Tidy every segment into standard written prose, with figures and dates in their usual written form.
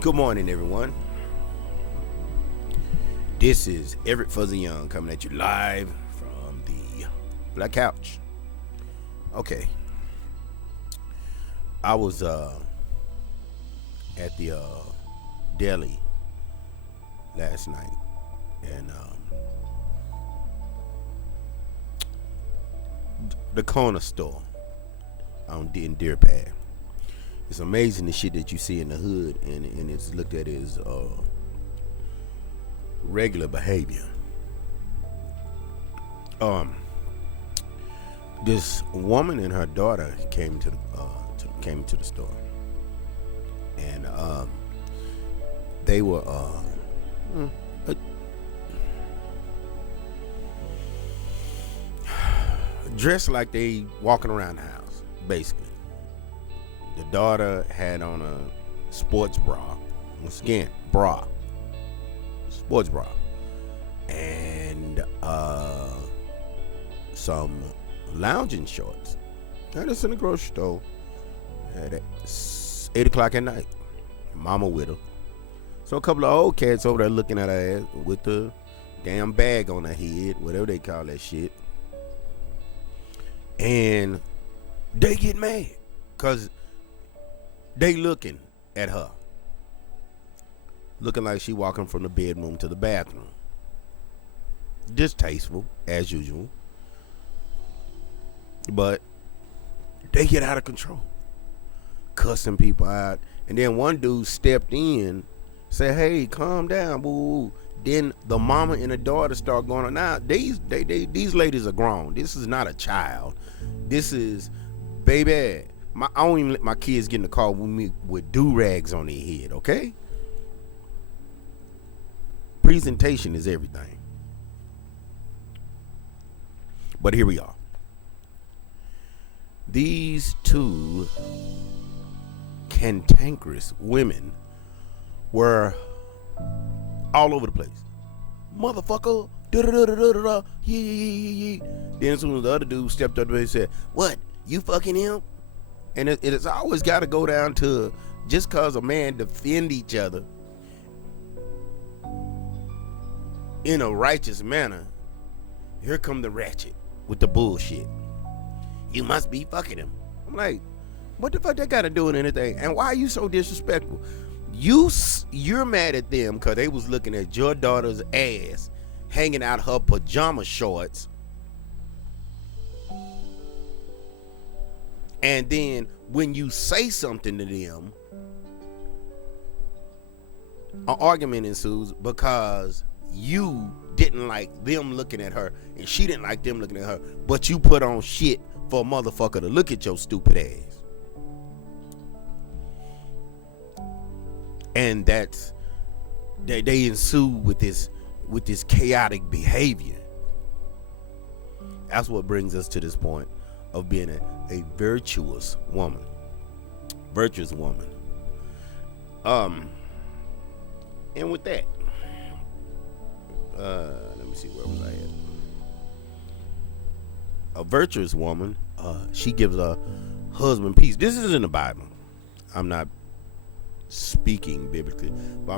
Good morning, everyone. This is Everett Fuzzy Young coming at you live from the Black Couch. Okay. I was at the deli last night, and the corner store in Deer Pad. It's amazing the shit that you see in the hood, and it's looked at as regular behavior. This woman and her daughter came to the store, and they were dressed like they walking around the house, basically. The daughter had on a sports bra, once again, sports bra, and some lounging shorts. And it's in the grocery store at 8 o'clock at night. Mama with her. So a couple of old cats over there looking at her ass with the damn bag on her head, whatever they call that shit. And they get mad because they looking at her, looking like she walking from the bedroom to the bathroom. Distasteful, as usual. But they get out of control, cussing people out. And then one dude stepped in, said, "Hey, calm down, boo." Then the mama and the daughter start going on. Now, these ladies are grown. This is not a child. This is, baby, I don't even let my kids get in the car with me with do-rags on their head, okay? Presentation is everything. But here we are. These two cantankerous women were all over the place. Motherfucker, da-da-da-da-da-da, yeah. Then as soon as the other dude stepped up and said, "What, you fucking him?" And it's always got to go down to, just because a man defend each other in a righteous manner, here come the ratchet with the bullshit. "You must be fucking him." I'm like, what the fuck that got to do with anything? And why are you so disrespectful? You're mad at them because they was looking at your daughter's ass hanging out her pajama shorts. And then when you say something to them, an argument ensues because you didn't like them looking at her and she didn't like them looking at her, but you put on shit for a motherfucker to look at your stupid ass. And that's they ensue with this chaotic behavior. That's what brings us to this point of being a virtuous woman. Virtuous woman. And with that, let me see, where was I at? A virtuous woman, she gives her husband peace. This is in the Bible. I'm not speaking biblically, but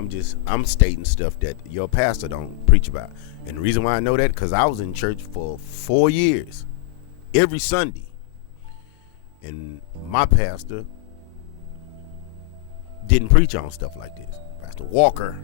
I'm stating stuff that your pastor don't preach about. And the reason why I know that, because I was in church for 4 years, every Sunday, and my pastor didn't preach on stuff like this. Pastor Walker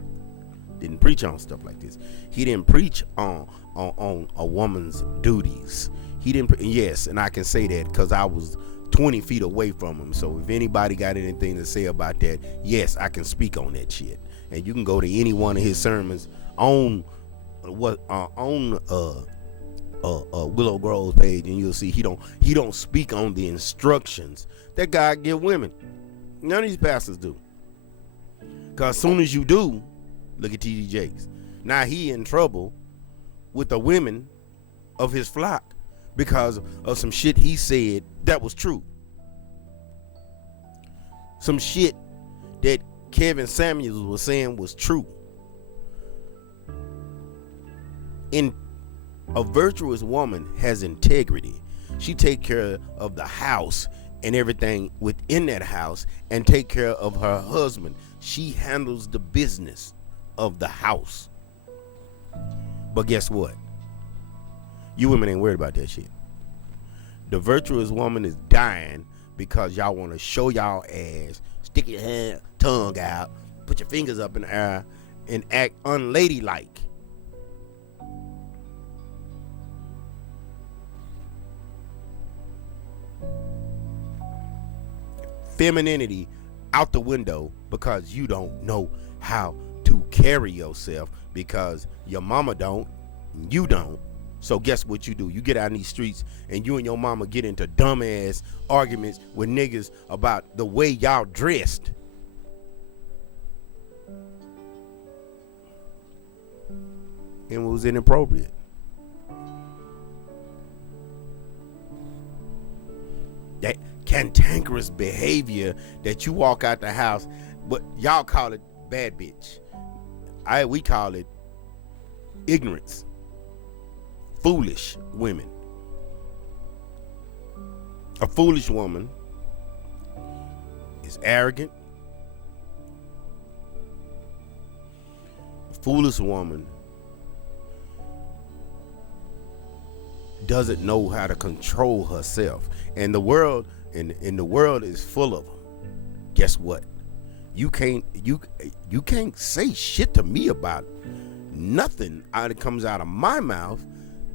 didn't preach on stuff like this. He didn't preach on a woman's duties. He didn't. Yes, and I can say that because I was 20 feet away from him. So if anybody got anything to say about that, yes, I can speak on that shit. And you can go to any one of his sermons on Willow Grove's page, and you'll see he don't speak on the instructions that God give women. None of these pastors do. Because as soon as you do, look at T.D. Jakes. Now he in trouble with the women of his flock because of some shit he said that was true. Some shit that Kevin Samuels was saying was true. A virtuous woman has integrity. She take care of the house and everything within that house and take care of her husband. She handles the business of the house. But guess what? You women ain't worried about that shit. The virtuous woman is dying because y'all want to show y'all ass, stick your hand, tongue out, put your fingers up in the air, and act unladylike. Femininity out the window because you don't know how to carry yourself, because your mama don't, you don't. So guess what you do? You get out in these streets and you and your mama get into dumbass arguments with niggas about the way y'all dressed. And it was inappropriate. That cantankerous behavior that you walk out the house, but y'all call it bad bitch. We call it ignorance. Foolish women. A foolish woman is arrogant. A foolish woman doesn't know how to control herself, and the world the world is full of them. Guess what? You can't say shit to me about nothing that comes out of my mouth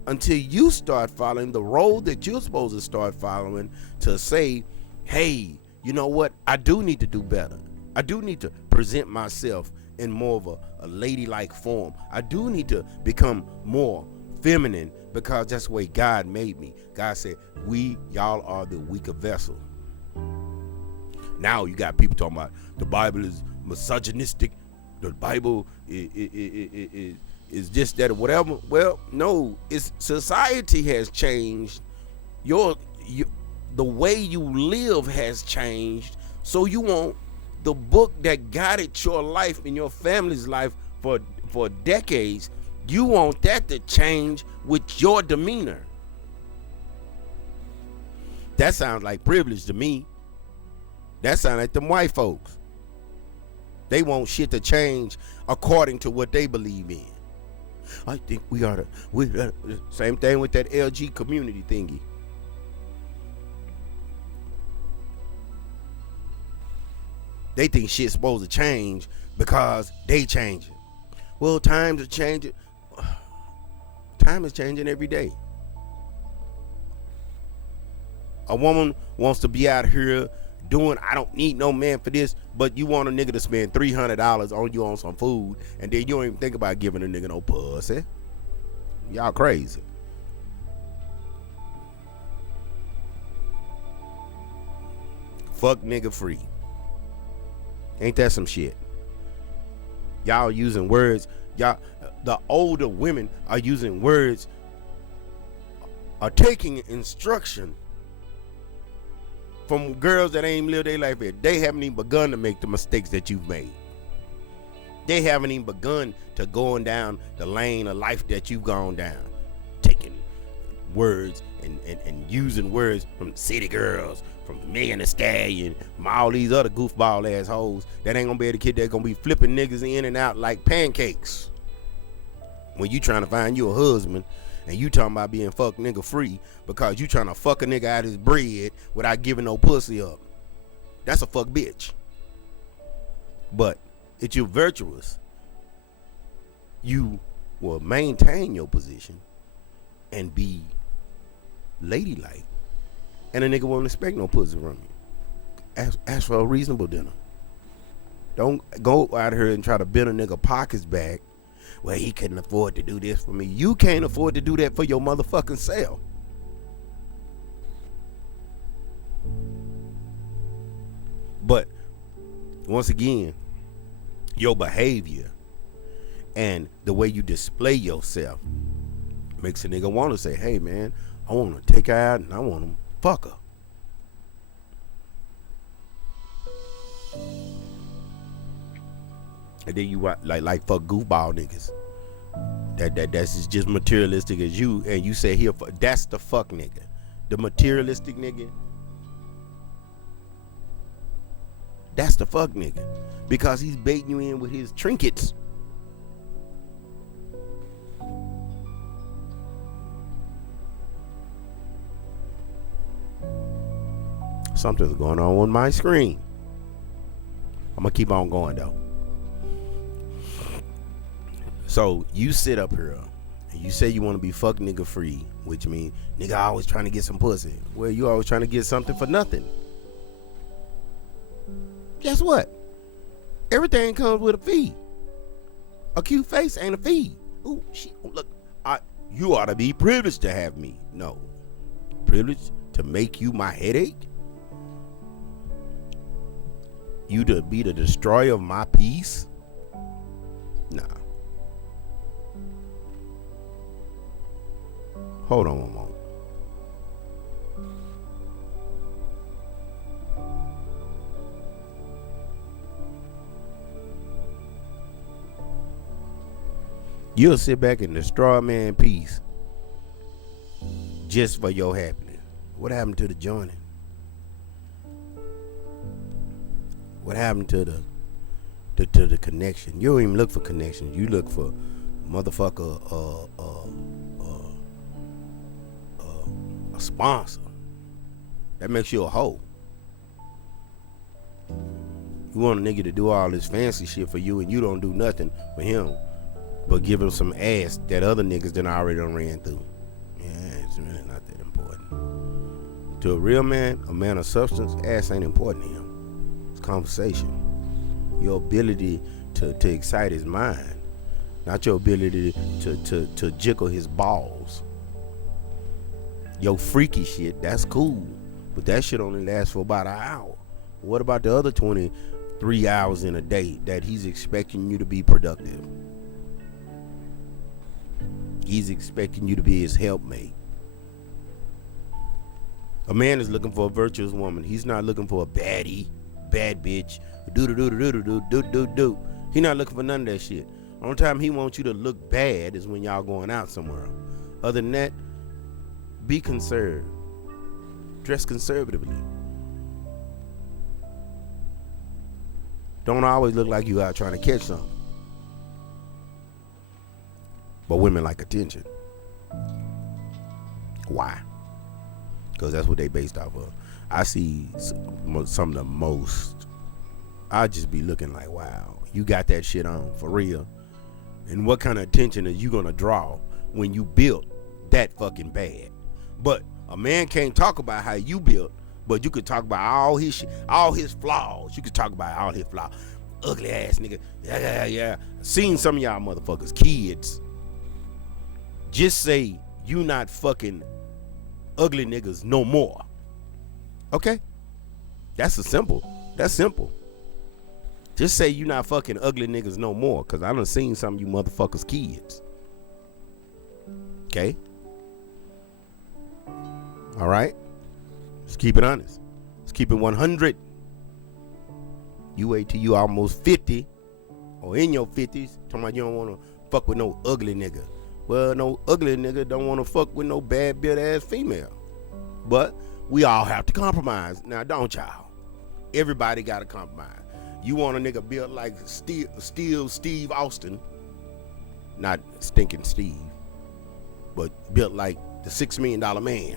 until you start following the road that you're supposed to start following, to say, hey, you know what? I do need to do better. I do need to present myself in more of a ladylike form. I do need to become more feminine, because that's the way God made me. God said, y'all are the weaker vessel. Now you got people talking about the Bible is misogynistic. The Bible is this, that, or whatever. Well, no, society has changed. The way you live has changed. So you want the book that guided your life and your family's life for decades, you want that to change with your demeanor. That sounds like privilege to me. That sounds like them white folks. They want shit to change according to what they believe in. I think we ought to. Same thing with that LG community thingy. They think shit's supposed to change because they change it. Well, times are changing. Time is changing every day. A woman wants to be out here doing, I don't need no man for this, but you want a nigga to spend $300 on you on some food, and then you don't even think about giving a nigga no pussy. Y'all crazy. Fuck nigga free. Ain't that some shit? Y'all using words. Y'all, the older women are using words, are taking instruction from girls that ain't even lived their life yet. They haven't even begun to make the mistakes that you've made. They haven't even begun to going down the lane of life that you've gone down. Taking words and using words from City Girls, from Megan Thee Stallion, from all these other goofball assholes that ain't gonna be the kid that's gonna be flipping niggas in and out like pancakes. When you trying to find you a husband and you talking about being fuck nigga free because you trying to fuck a nigga out his bread without giving no pussy up. That's a fuck bitch. But if you're virtuous, you will maintain your position and be ladylike, and a nigga won't expect no pussy from you. Ask for a reasonable dinner. Don't go out here and try to bend a nigga pockets back. Well, he couldn't afford to do this for me. You can't afford to do that for your motherfucking self. But once again, your behavior and the way you display yourself makes a nigga want to say, hey man, I want to take her out and I want to fuck her. And then you like fuck goofball niggas. That's just materialistic as you, and you say here, that's the fuck nigga. The materialistic nigga, That's the fuck nigga. Because he's baiting you in with his trinkets. Something's going on with my screen. I'm gonna keep on going though. So you sit up here and you say you want to be fuck nigga free, which means nigga always trying to get some pussy. Well, you always trying to get something for nothing. Guess what? Everything comes with a fee. A cute face ain't a fee. Ooh, look, you ought to be privileged to have me. No, privileged to make you my headache. You to be the destroyer of my peace? Nah. Hold on one moment. You'll sit back and destroy a man's peace just for your happiness. What happened to the joining? What happened to the connection? You don't even look for connections. You look for motherfucker a sponsor. That makes you a hoe. You want a nigga to do all this fancy shit for you and you don't do nothing for him but give him some ass that other niggas done already done ran through. Yeah, it's really not that important. To a real man, a man of substance, ass ain't important to him. Conversation, your ability to excite his mind, not your ability to jiggle his balls. Your freaky shit, that's cool, but that shit only lasts for about an hour. What about the other 23 hours in a day that he's expecting you to be productive? He's expecting you to be his helpmate. A man is looking for a virtuous woman. He's not looking for a baddie, bad bitch, do. He not looking for none of that shit. Only time he wants you to look bad is when y'all going out somewhere. Other than that, be conserved. Dress conservatively. Don't always look like you out trying to catch something. But women like attention. Why? Because that's what they based off of. I see some of the most, I just be looking like, wow, you got that shit on for real. And what kind of attention are you gonna draw when you built that fucking bad? But a man can't talk about how you built, but you could talk about all his shit, all his flaws. You could talk about all his flaws. Ugly ass nigga. Yeah. Seen some of y'all motherfuckers, kids. Just say you not fucking ugly niggas no more. Okay? That's simple. Just say you not fucking ugly niggas no more, because I done seen some of you motherfuckers kids. Okay? All right? Let's keep it honest. Let's keep it 100. You wait till you almost 50 or in your 50s talking about you don't want to fuck with no ugly nigga. Well, no ugly nigga don't want to fuck with no bad built ass female. But we all have to compromise. Now, don't y'all? Everybody got to compromise. You want a nigga built like Steve Austin. Not stinking Steve. But built like the $6 million man.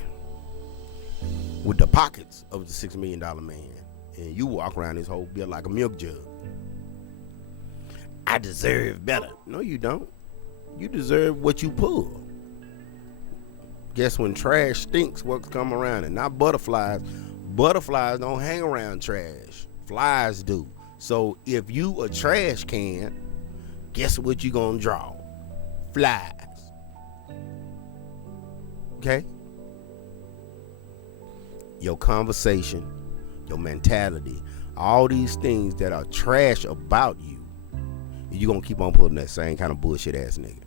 With the pockets of the $6 million man. And you walk around this whole built like a milk jug. I deserve better. No, you don't. You deserve what you pull. Guess when trash stinks, what come around it? Not butterflies. Butterflies don't hang around trash. Flies do. So if you a trash can, guess what you gonna draw? Flies. Okay? Your conversation, your mentality, all these things that are trash about you, you're gonna keep on pulling that same kind of bullshit ass nigga.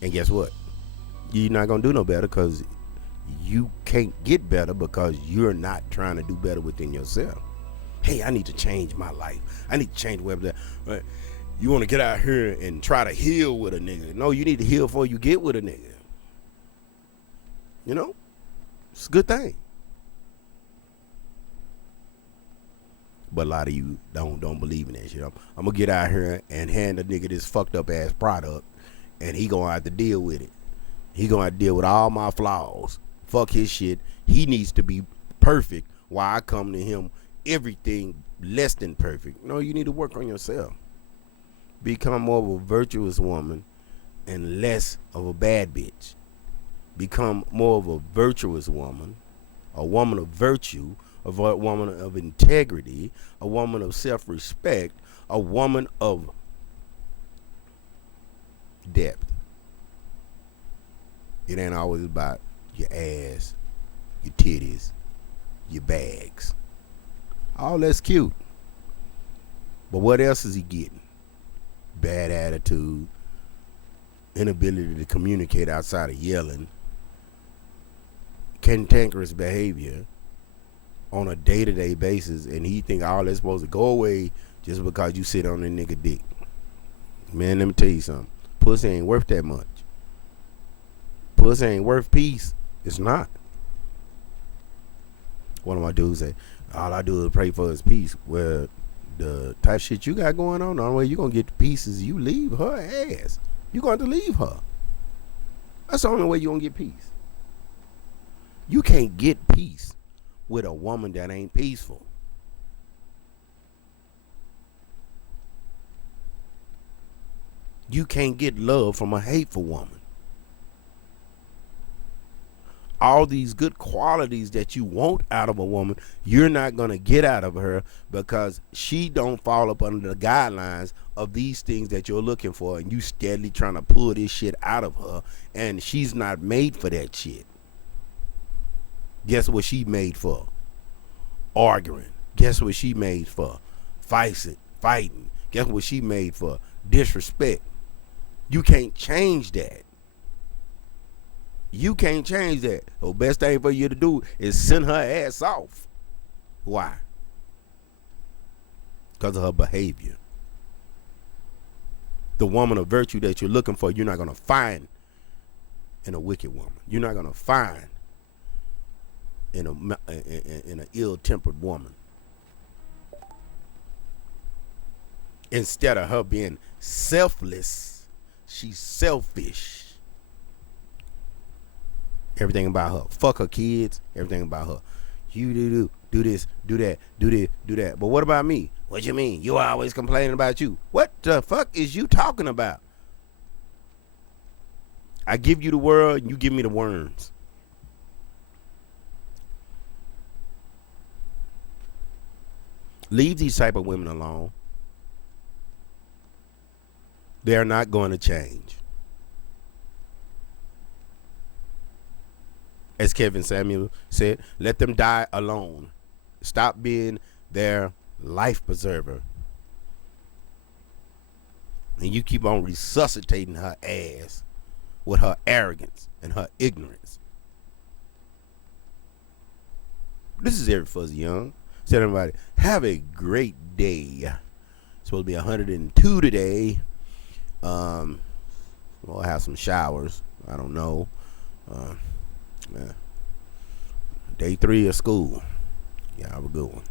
And guess what? You're not gonna do no better, because you can't get better because you're not trying to do better within yourself. Hey, I need to change my life. I need to change whatever that. Right? You want to get out here and try to heal with a nigga. No, you need to heal before you get with a nigga. You know? It's a good thing. But a lot of you don't believe in that shit. I'm gonna get out here and hand a nigga this fucked up ass product, and he gonna have to deal with it. He gonna have to deal with all my flaws. Fuck his shit. He needs to be perfect while I come to him everything less than perfect. No, you need to work on yourself. Become more of a virtuous woman and less of a bad bitch. Become more of a virtuous woman, a woman of virtue, a woman of integrity, a woman of self-respect, a woman of depth. It ain't always about your ass, your titties, your bags. All that's cute. But what else is he getting? Bad attitude, inability to communicate outside of yelling, cantankerous behavior on a day-to-day basis, and he think all that's supposed to go away just because you sit on a nigga dick. Man, let me tell you something. Pussy ain't worth that much. Pussy ain't worth peace. It's not. One of my dudes say, all I do is pray for his peace. Well, the type of shit you got going on, the only way you gonna get the peace is you leave her ass. You gonna have to leave her. That's the only way you gonna get peace. You can't get peace with a woman that ain't peaceful. You can't get love from a hateful woman. All these good qualities that you want out of a woman, you're not going to get out of her because she don't fall up under the guidelines of these things that you're looking for, and you steadily trying to pull this shit out of her, and she's not made for that shit. Guess what she made for? Arguing. Guess what she made for? Fighting. Guess what she made for? Disrespect. You can't change that. You can't change that. The best thing for you to do is send her ass off. Why? Because of her behavior. The woman of virtue that you're looking for, you're not going to find in a wicked woman. You're not going to find in an ill-tempered woman. Instead of her being selfless, she's selfish. Everything about her. Fuck her kids. Everything about her. You do this, do that, do this, do that. But what about me? What you mean? You always complaining about you. What the fuck is you talking about? I give you the world and you give me the worms. Leave these type of women alone. They're not going to change. As Kevin Samuel said, let them die alone. Stop being their life preserver. And you keep on resuscitating her ass with her arrogance and her ignorance. This is Eric Fuzzy Young. Said everybody, have a great day. It's supposed to be 102 today. We'll have some showers. I don't know. Yeah. Day 3 of school. Yeah, have a good one.